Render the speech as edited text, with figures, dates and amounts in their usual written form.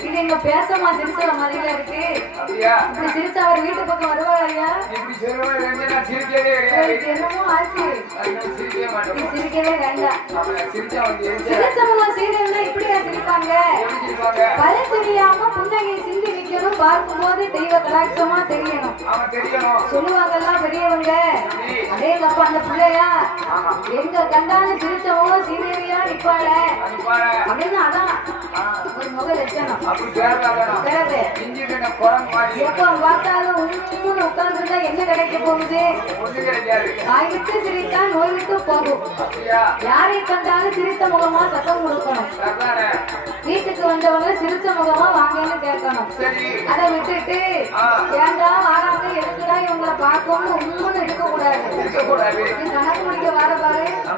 இது எங்க பேசமா சிரிச்ச மாதிரில இருக்கு. இப்படி சிரிச்சா அவர் வீட்டு பக்கம் வருவாங்க ஐயா. என்னமோ ஆச்சு. சிரிக்கவே வேண்டாம். சிரிச்சவங்க சீரியல்னா இப்படியா சிரிப்பாங்க? பல தெரியாம புன்னகை சிந்தி நிக்கணும். பார்க்கும்போது தெய்வ கலாட்சமா தெரியணும் சொல்லுவாங்கல்லாம் பெரியவங்க. அதே தப்பா அந்த பிள்ளையா எங்க கண்டாலும் சிரிச்சவங்க சீரியலியா நிப்பாள அப்படின்னு அதான் ஒரு முக லட்சணம். எப்ப பார்த்தாலும் உட்கார்ந்துருந்தா என்ன கிடைக்க போகுது? வாய் விட்டு சிரித்தா நோய் விட்டு போகும். யாரை கண்டாலும் சிரித்த முகமா சத்தம் கொடுக்கணும். வீட்டுக்கு வந்தவங்க சிரிச்ச முகமா வாங்கன்னு கேட்கணும். அதை விட்டுட்டு ஏண்டா வாராங்க எதுக்குடா இவங்களை பார்க்கணும் உண்மைன்னு இருக்க கூடாது. கணக்கு முடிக்க வர பாரு.